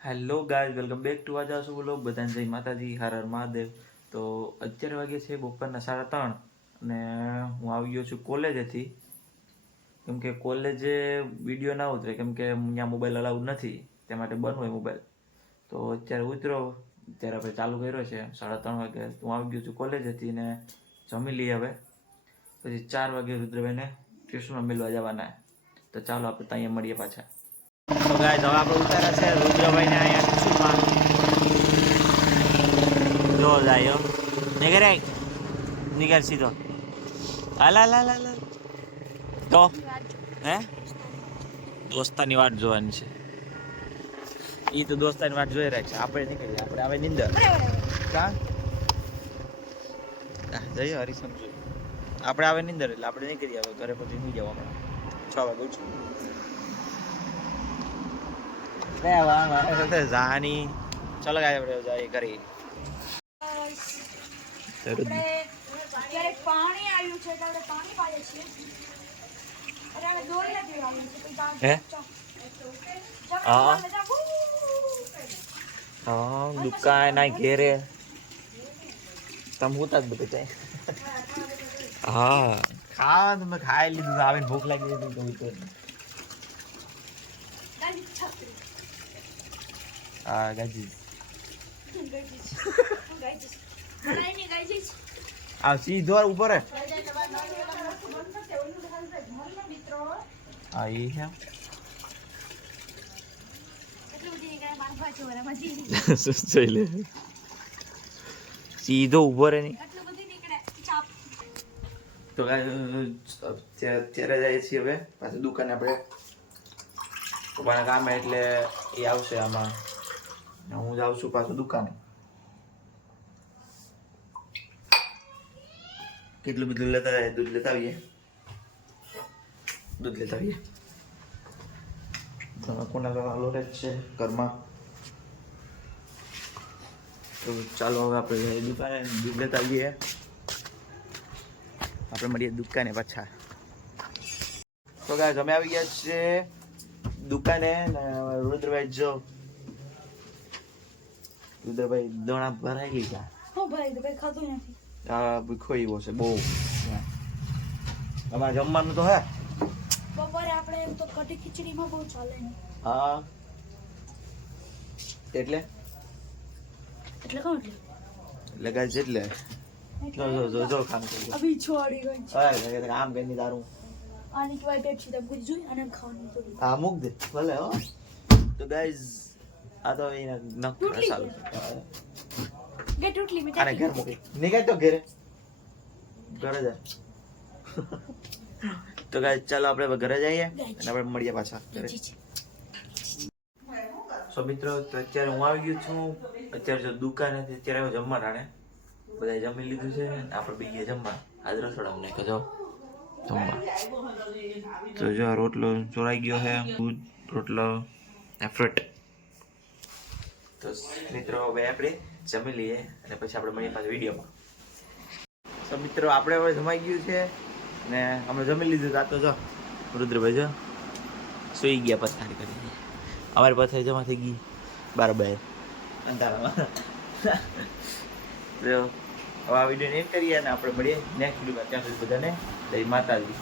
Hello guys, welcome back to આજા શું બોલો બધાને જય માતાજી, હર હર મહાદેવ. તો અત્યારે વાગે છે બપોરના 3:30 અને હું આવી ગયો છું કોલેજેથી. કેમ કે કોલેજે વિડીયો ના ઉતરે, કેમ કે ત્યાં મોબાઈલ અલાઉડ નથી, તે માટે બંધ હોય મોબાઈલ. તો અત્યારે ઉતરો, અત્યારે આપણે ચાલુ કર્યો છે 3:30 વાગે. હું આવી ગયો છું કોલેજેથી ને જમી લઈએ હવે. પછી 4 વાગે રુદ્રભાઈને ટ્યુશનમાં મળવા જવાના. તો ચાલો આપણે ત્યાં મળીએ પાછા. તો ગાઈસ હવે આપણે ઉતારા છે રુદ્રભાઈને અહીંયા ટ્યુશનમાં. જો જાય નીકળ સીધો. હાલ તો હે દોસ્તાની વાટ જોવાની છે. એ તો દોસ્તાની વાટ જોઈ રાખશે. આપણે નીકળીએ, આપણે આવે નિંદર કા જઈએ હરી સમજો. આપણે આવે નિંદર એટલે આપણે નીકળીએ હવે ઘરે. પછી નહીં જાવ હમણાં 6 વાગે ઉઠું જાની. ચલો ગાય આપણે જાય કરી. અત્યારે પાણી આવ્યું છે, એટલે પાણી પાડે છે. અરે દોરી નથી આવી છે. હે હા હા દુકાન ના ઘેરે તમે હોતા જ બધું જાય. હા ખાવા તમે ખાઈ લીધું, આવીને ભૂખ લાગી હતી. હા ગાજી આ સીધો ઉપર હે. હા એ છે સીધો ઉભો રે નહીં. તો અત્યારે જઈએ છીએ હવે પાછું દુકાને. આપણે પપ્પાના કામે એટલે એ આવશે આમાં, હું જાઉં છું પાછું દુકાને. કેટલું બધું લેતા જાય, દૂધ લેતા આવીએ. કોના લોટ જ છે ઘરમાં. તો ચાલો હવે આપણે દુકાને દૂધ લેતા આવીએ. આપણે મળીએ દુકાને પાછા. તો ગાઈસ અમે આવી ગયા છે દુકાને. રુદ્રભાઈ જો રુદ્રભાઈ દોણા ભરાઈ લીધા. ખાતું નથી. આ ભૂખો એવો છે બહુ. અમારે જમવાનું તો હે બપોરે આપણે એમ તો કઢી ખીચડીમાં બહુ ચાલે ને. હા એટલે કોણ લગાય છે એટલે જો કામ કરી અભી છોડી ગઈ છે. આમ કઈ દારૂ આની કવાય પેટ છે, તબ જોઈ અને ખાવાનું તો હા મૂક દે ભલે. હો તો ગાઈઝ આ તો એના નખ ચાલુ ગેટ રોટલી મે આને ઘર મૂકી નીકળ તો ઘરે જા. તો ગાઈઝ ચાલો આપણે ઘરે જઈએ અને આપણે મળીએ પાછા ઘરે. સો મિત્રો, તો અત્યારે હું આવી ગયો છું. અત્યારે જો દુકાને અત્યારે આવ્યો જમવા ટાણે. બધા જમી લીધું છે ને આપણે બીજે જમવા. આજ રસોડા અમને કહો જમવા. તો જો રોટલો ચોરાઈ ગયો છે, દૂધ રોટલો ફ્રૂટ. તો મિત્રો હવે આપણે જમી લઈએ અને પછી આપણે મળીએ પાછા વિડીયોમાં. તો મિત્રો આપણે હવે જમાઈ ગયું છે ને અમે જમી લીધું. આ તો જો રુદ્રભાઈ જો સુઈ ગયા પથારી કરી. અમારી પથારી જમા થઈ ગઈ બરાબર અંધારામાં. તો હવે આ વિડીયો એમ કરીએ અને આપણે મળીએ નેક્સ્ટ વિડીયોમાં. ત્યાં સુધી બધાને જય માતાજી.